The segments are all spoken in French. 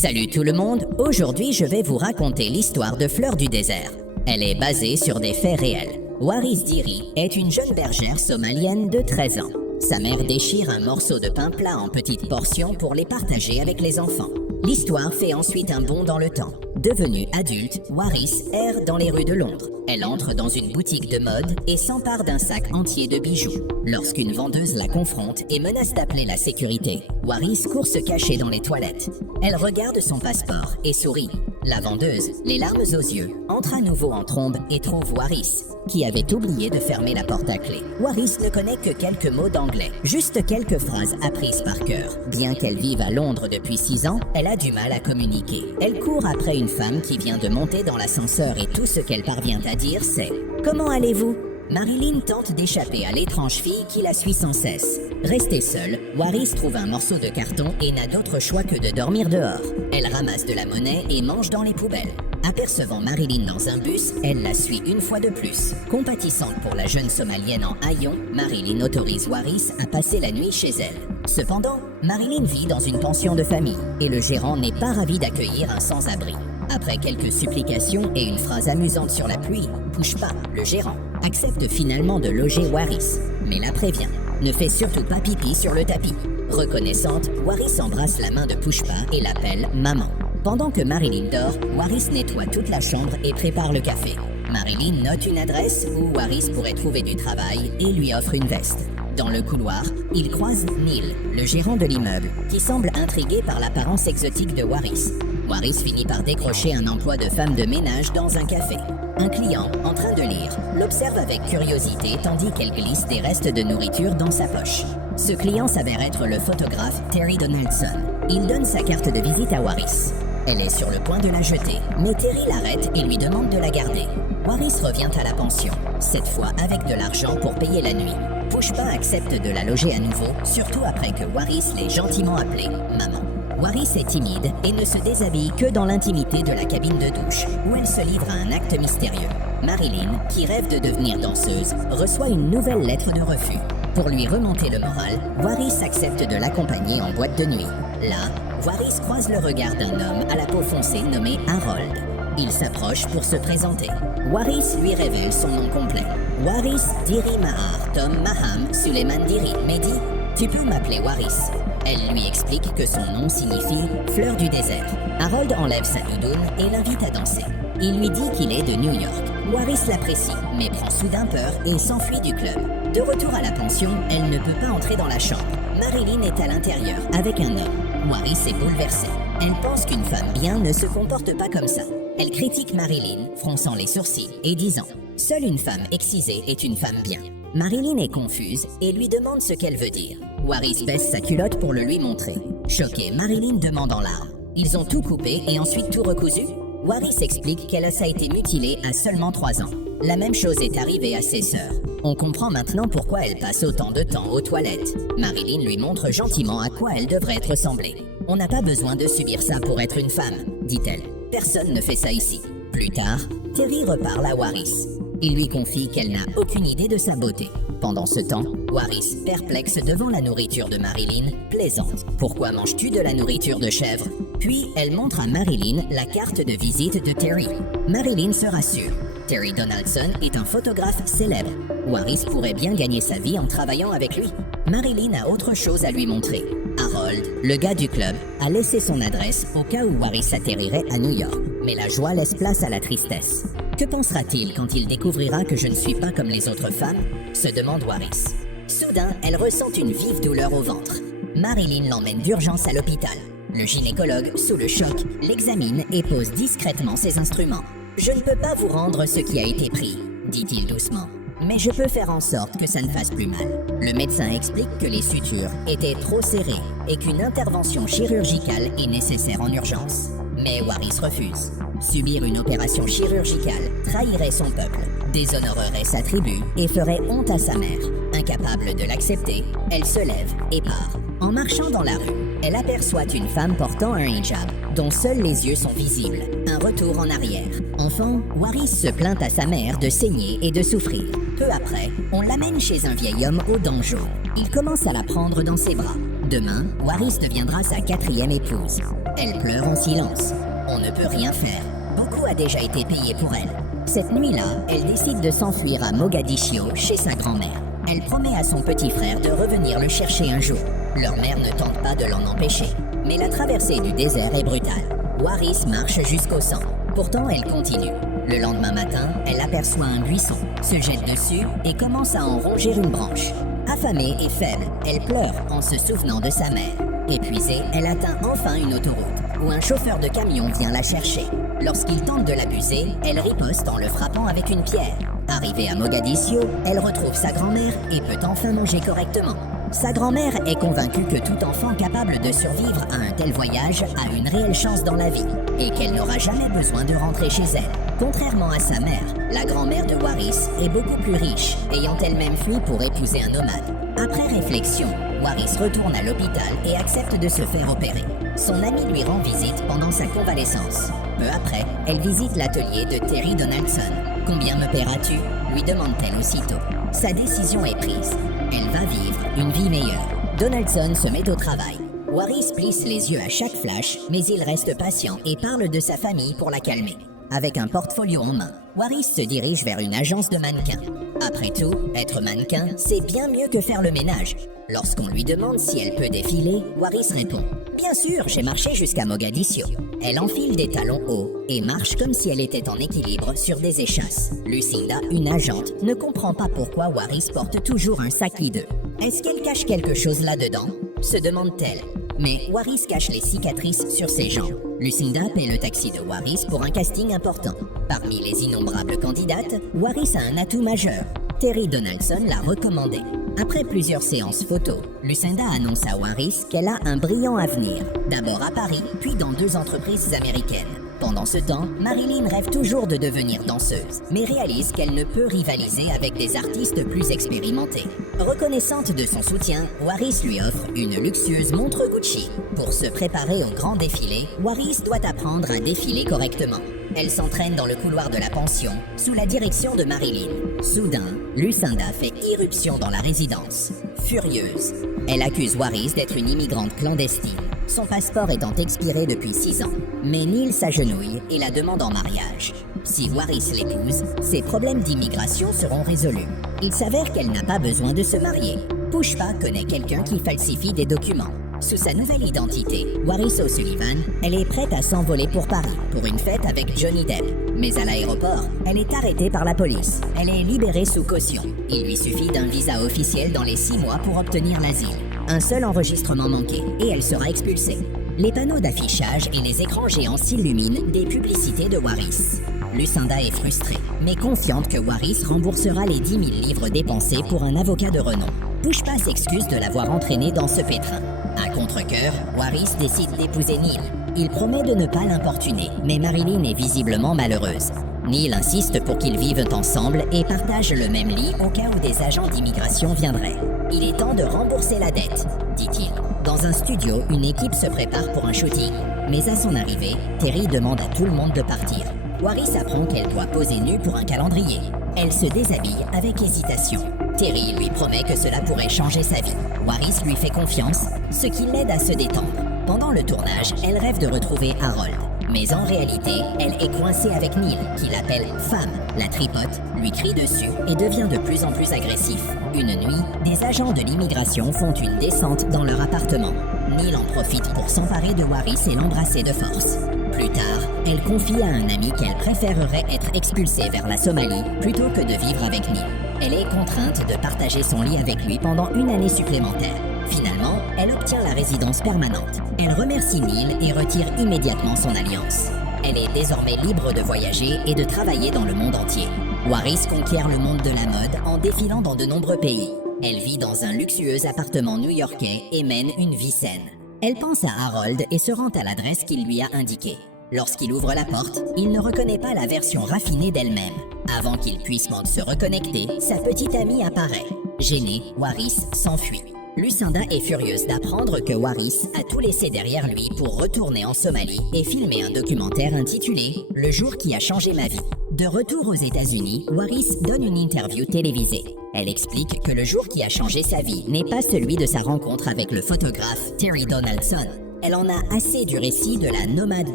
Salut tout le monde, aujourd'hui je vais vous raconter l'histoire de Fleur du désert. Elle est basée sur des faits réels. Waris Diri est une jeune bergère somalienne de 13 ans. Sa mère déchire un morceau de pain plat en petites portions pour les partager avec les enfants. L'histoire fait ensuite un bond dans le temps. Devenue adulte, Waris erre dans les rues de Londres. Elle entre dans une boutique de mode et s'empare d'un sac entier de bijoux. Lorsqu'une vendeuse la confronte et menace d'appeler la sécurité, Waris court se cacher dans les toilettes. Elle regarde son passeport et sourit. La vendeuse, les larmes aux yeux, entre à nouveau en trombe et trouve Waris, qui avait oublié de fermer la porte à clé. Waris ne connaît que quelques mots d'anglais, juste quelques phrases apprises par cœur. Bien qu'elle vive à Londres depuis 6 ans, elle a du mal à communiquer. Elle court après une femme qui vient de monter dans l'ascenseur et tout ce qu'elle parvient à dire c'est « Comment allez-vous ?» Marilyn tente d'échapper à l'étrange fille qui la suit sans cesse. Restée seule, Waris trouve un morceau de carton et n'a d'autre choix que de dormir dehors. Elle ramasse de la monnaie et mange dans les poubelles. Apercevant Marilyn dans un bus, elle la suit une fois de plus. Compatissante pour la jeune somalienne en haillons, Marilyn autorise Waris à passer la nuit chez elle. Cependant, Marilyn vit dans une pension de famille et le gérant n'est pas ravi d'accueillir un sans-abri. Après quelques supplications et une phrase amusante sur la pluie, Pushpa, le gérant, accepte finalement de loger Waris, mais la prévient. Ne fais surtout pas pipi sur le tapis. Reconnaissante, Waris embrasse la main de Pushpa et l'appelle maman. Pendant que Marilyn dort, Waris nettoie toute la chambre et prépare le café. Marilyn note une adresse où Waris pourrait trouver du travail et lui offre une veste. Dans le couloir, il croise Neil, le gérant de l'immeuble, qui semble intrigué par l'apparence exotique de Waris. Waris finit par décrocher un emploi de femme de ménage dans un café. Un client, en train de lire, l'observe avec curiosité tandis qu'elle glisse des restes de nourriture dans sa poche. Ce client s'avère être le photographe Terry Donaldson. Il donne sa carte de visite à Waris. Elle est sur le point de la jeter, mais Terry l'arrête et lui demande de la garder. Waris revient à la pension, cette fois avec de l'argent pour payer la nuit. Pushpa accepte de la loger à nouveau, surtout après que Waris l'ait gentiment appelée « maman ». Waris est timide et ne se déshabille que dans l'intimité de la cabine de douche, où elle se livre à un acte mystérieux. Marilyn, qui rêve de devenir danseuse, reçoit une nouvelle lettre de refus. Pour lui remonter le moral, Waris accepte de l'accompagner en boîte de nuit. Là, Waris croise le regard d'un homme à la peau foncée nommé Harold. Il s'approche pour se présenter. Waris lui révèle son nom complet. Waris Diri Mahar Tom Maham Suleiman Diri. Mehdi, tu peux m'appeler Waris. Elle lui explique que son nom signifie « fleur du désert ». Harold enlève sa doudoune et l'invite à danser. Il lui dit qu'il est de New York. Waris l'apprécie, mais prend soudain peur et s'enfuit du club. De retour à la pension, elle ne peut pas entrer dans la chambre. Marilyn est à l'intérieur, avec un homme. Waris est bouleversée. Elle pense qu'une femme bien ne se comporte pas comme ça. Elle critique Marilyn, fronçant les sourcils et disant « Seule une femme excisée est une femme bien ». Marilyn est confuse et lui demande ce qu'elle veut dire. Waris baisse sa culotte pour le lui montrer. Choquée, Marilyn demande en larmes. Ils ont tout coupé et ensuite tout recousu? Waris explique qu'elle a été mutilée à seulement 3 ans. La même chose est arrivée à ses sœurs. On comprend maintenant pourquoi elle passe autant de temps aux toilettes. Marilyn lui montre gentiment à quoi elle devrait ressembler. On n'a pas besoin de subir ça pour être une femme, dit-elle. Personne ne fait ça ici. Plus tard, Terry reparle à Waris. Il lui confie qu'elle n'a aucune idée de sa beauté. Pendant ce temps, Waris, perplexe devant la nourriture de Marilyn, plaisante. « Pourquoi manges-tu de la nourriture de chèvre ?» Puis, elle montre à Marilyn la carte de visite de Terry. Marilyn se rassure. Terry Donaldson est un photographe célèbre. Waris pourrait bien gagner sa vie en travaillant avec lui. Marilyn a autre chose à lui montrer. Harold, le gars du club, a laissé son adresse au cas où Waris atterrirait à New York. Mais la joie laisse place à la tristesse. Que pensera-t-il quand il découvrira que je ne suis pas comme les autres femmes? Se demande Waris. Soudain, elle ressent une vive douleur au ventre. Marilyn l'emmène d'urgence à l'hôpital. Le gynécologue, sous le choc, l'examine et pose discrètement ses instruments. « Je ne peux pas vous rendre ce qui a été pris », dit-il doucement. « Mais je peux faire en sorte que ça ne fasse plus mal. » Le médecin explique que les sutures étaient trop serrées et qu'une intervention chirurgicale est nécessaire en urgence. Mais Waris refuse. Subir une opération chirurgicale trahirait son peuple, déshonorerait sa tribu et ferait honte à sa mère. Incapable de l'accepter, elle se lève et part. En marchant dans la rue, elle aperçoit une femme portant un hijab, dont seuls les yeux sont visibles. Un retour en arrière. Enfant, Waris se plaint à sa mère de saigner et de souffrir. Peu après, on l'amène chez un vieil homme aux dents jaunes. Il commence à la prendre dans ses bras. Demain, Waris deviendra sa 4e épouse. Elle pleure en silence. On ne peut rien faire. Beaucoup a déjà été payé pour elle. Cette nuit-là, elle décide de s'enfuir à Mogadiscio, chez sa grand-mère. Elle promet à son petit frère de revenir le chercher un jour. Leur mère ne tente pas de l'en empêcher. Mais la traversée du désert est brutale. Waris marche jusqu'au sang. Pourtant, elle continue. Le lendemain matin, elle aperçoit un buisson, se jette dessus et commence à en ronger une branche. Affamée et faible, elle pleure en se souvenant de sa mère. Épuisée, elle atteint enfin une autoroute, où un chauffeur de camion vient la chercher. Lorsqu'il tente de l'abuser, elle riposte en le frappant avec une pierre. Arrivée à Mogadiscio, elle retrouve sa grand-mère et peut enfin manger correctement. Sa grand-mère est convaincue que tout enfant capable de survivre à un tel voyage a une réelle chance dans la vie et qu'elle n'aura jamais besoin de rentrer chez elle. Contrairement à sa mère, la grand-mère de Waris est beaucoup plus riche, ayant elle-même fui pour épouser un nomade. Après réflexion, Waris retourne à l'hôpital et accepte de se faire opérer. Son ami lui rend visite pendant sa convalescence. Peu après, elle visite l'atelier de Terry Donaldson. « Combien me paieras-tu » lui demande-t-elle aussitôt. Sa décision est prise. Elle va vivre une vie meilleure. Donaldson se met au travail. Waris plisse les yeux à chaque flash, mais il reste patient et parle de sa famille pour la calmer. Avec un portfolio en main, Waris se dirige vers une agence de mannequins. Après tout, être mannequin, c'est bien mieux que faire le ménage. Lorsqu'on lui demande si elle peut défiler, Waris répond « Bien sûr, j'ai marché jusqu'à Mogadiscio ». Elle enfile des talons hauts et marche comme si elle était en équilibre sur des échasses. Lucinda, une agente, ne comprend pas pourquoi Waris porte toujours un sac hideux. Est-ce qu'elle cache quelque chose là-dedans ? Se demande-t-elle. Mais Waris cache les cicatrices sur ses jambes. Lucinda paie le taxi de Waris pour un casting important. Parmi les innombrables candidates, Waris a un atout majeur. Terry Donaldson l'a recommandé. Après plusieurs séances photos, Lucinda annonce à Waris qu'elle a un brillant avenir. D'abord à Paris, puis dans 2 entreprises américaines. Pendant ce temps, Marilyn rêve toujours de devenir danseuse, mais réalise qu'elle ne peut rivaliser avec des artistes plus expérimentés. Reconnaissante de son soutien, Waris lui offre une luxueuse montre Gucci. Pour se préparer au grand défilé, Waris doit apprendre à défiler correctement. Elle s'entraîne dans le couloir de la pension, sous la direction de Marilyn. Soudain, Lucinda fait irruption dans la résidence. Furieuse, elle accuse Waris d'être une immigrante clandestine, son passeport étant expiré depuis 6 ans. Mais Neil s'agenouille et la demande en mariage. Si Waris l'épouse, ses problèmes d'immigration seront résolus. Il s'avère qu'elle n'a pas besoin de se marier. Pushpa connaît quelqu'un qui falsifie des documents. Sous sa nouvelle identité, Waris O'Sullivan, elle est prête à s'envoler pour Paris, pour une fête avec Johnny Depp. Mais à l'aéroport, elle est arrêtée par la police. Elle est libérée sous caution. Il lui suffit d'un visa officiel dans les 6 mois pour obtenir l'asile. Un seul enregistrement manqué, et elle sera expulsée. Les panneaux d'affichage et les écrans géants s'illuminent des publicités de Waris. Lucinda est frustrée, mais confiante que Waris remboursera les 10 000 livres dépensés pour un avocat de renom. Pushpa s'excuse de l'avoir entraînée dans ce pétrin. À contre-cœur, Waris décide d'épouser Neil. Il promet de ne pas l'importuner, mais Marilyn est visiblement malheureuse. Neil insiste pour qu'ils vivent ensemble et partagent le même lit au cas où des agents d'immigration viendraient. Il est temps de rembourser la dette, dit-il. Dans un studio, une équipe se prépare pour un shooting. Mais à son arrivée, Terry demande à tout le monde de partir. Waris apprend qu'elle doit poser nue pour un calendrier. Elle se déshabille avec hésitation. Terry lui promet que cela pourrait changer sa vie. Waris lui fait confiance, ce qui l'aide à se détendre. Pendant le tournage, elle rêve de retrouver Harold. Mais en réalité, elle est coincée avec Neil, qui l'appelle femme, la tripote, lui crie dessus et devient de plus en plus agressif. Une nuit, des agents de l'immigration font une descente dans leur appartement. Neil en profite pour s'emparer de Waris et l'embrasser de force. Plus tard, elle confie à un ami qu'elle préférerait être expulsée vers la Somalie plutôt que de vivre avec Neil. Elle est contrainte de partager son lit avec lui pendant 1 année supplémentaire. Finalement, elle obtient la résidence permanente. Elle remercie Neil et retire immédiatement son alliance. Elle est désormais libre de voyager et de travailler dans le monde entier. Waris conquiert le monde de la mode en défilant dans de nombreux pays. Elle vit dans un luxueux appartement new-yorkais et mène une vie saine. Elle pense à Harold et se rend à l'adresse qu'il lui a indiquée. Lorsqu'il ouvre la porte, il ne reconnaît pas la version raffinée d'elle-même. Avant qu'il puisse se reconnecter, sa petite amie apparaît. Gênée, Waris s'enfuit. Lucinda est furieuse d'apprendre que Waris a tout laissé derrière lui pour retourner en Somalie et filmer un documentaire intitulé « Le jour qui a changé ma vie ». De retour aux États-Unis, Waris donne une interview télévisée. Elle explique que le jour qui a changé sa vie n'est pas celui de sa rencontre avec le photographe Terry Donaldson. Elle en a assez du récit de la nomade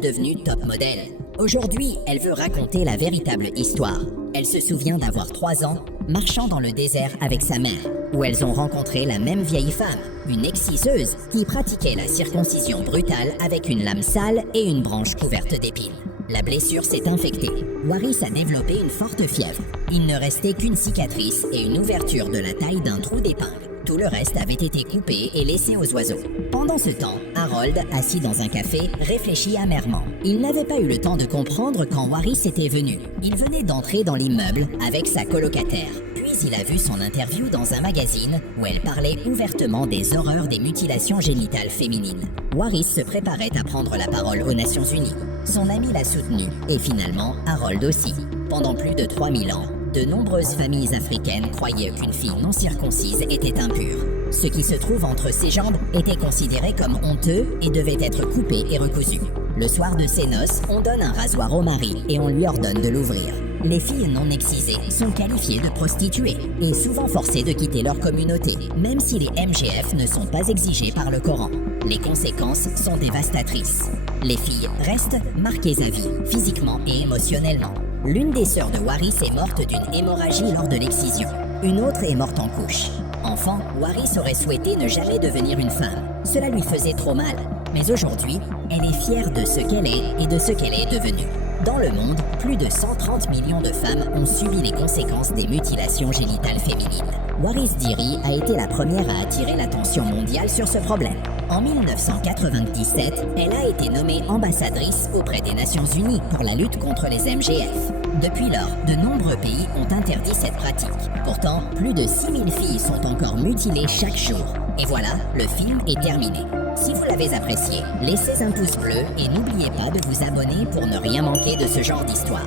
devenue top modèle. Aujourd'hui, elle veut raconter la véritable histoire. Elle se souvient d'avoir 3 ans, marchant dans le désert avec sa mère, où elles ont rencontré la même vieille femme, une exciseuse qui pratiquait la circoncision brutale avec une lame sale et une branche couverte d'épines. La blessure s'est infectée. Waris a développé une forte fièvre. Il ne restait qu'une cicatrice et une ouverture de la taille d'un trou d'épingle. Tout le reste avait été coupé et laissé aux oiseaux. Pendant ce temps, Harold, assis dans un café, réfléchit amèrement. Il n'avait pas eu le temps de comprendre quand Waris était venu. Il venait d'entrer dans l'immeuble avec sa colocataire. Puis il a vu son interview dans un magazine où elle parlait ouvertement des horreurs des mutilations génitales féminines. Waris se préparait à prendre la parole aux Nations Unies. Son ami l'a soutenu, et finalement Harold aussi. Pendant plus de 3000 ans, de nombreuses familles africaines croyaient qu'une fille non circoncise était impure. Ce qui se trouve entre ses jambes était considéré comme honteux et devait être coupé et recousu. Le soir de ses noces, on donne un rasoir au mari et on lui ordonne de l'ouvrir. Les filles non excisées sont qualifiées de prostituées et souvent forcées de quitter leur communauté, même si les MGF ne sont pas exigés par le Coran. Les conséquences sont dévastatrices. Les filles restent marquées à vie, physiquement et émotionnellement. L'une des sœurs de Waris est morte d'une hémorragie lors de l'excision. Une autre est morte en couche. Enfant, Waris aurait souhaité ne jamais devenir une femme. Cela lui faisait trop mal. Mais aujourd'hui, elle est fière de ce qu'elle est et de ce qu'elle est devenue. Dans le monde, plus de 130 millions de femmes ont subi les conséquences des mutilations génitales féminines. Waris Dirie a été la première à attirer l'attention mondiale sur ce problème. En 1997, elle a été nommée ambassadrice auprès des Nations Unies pour la lutte contre les MGF. Depuis lors, de nombreux pays ont interdit cette pratique. Pourtant, plus de 6000 filles sont encore mutilées chaque jour. Et voilà, le film est terminé. Si vous l'avez apprécié, laissez un pouce bleu et n'oubliez pas de vous abonner pour ne rien manquer de ce genre d'histoire.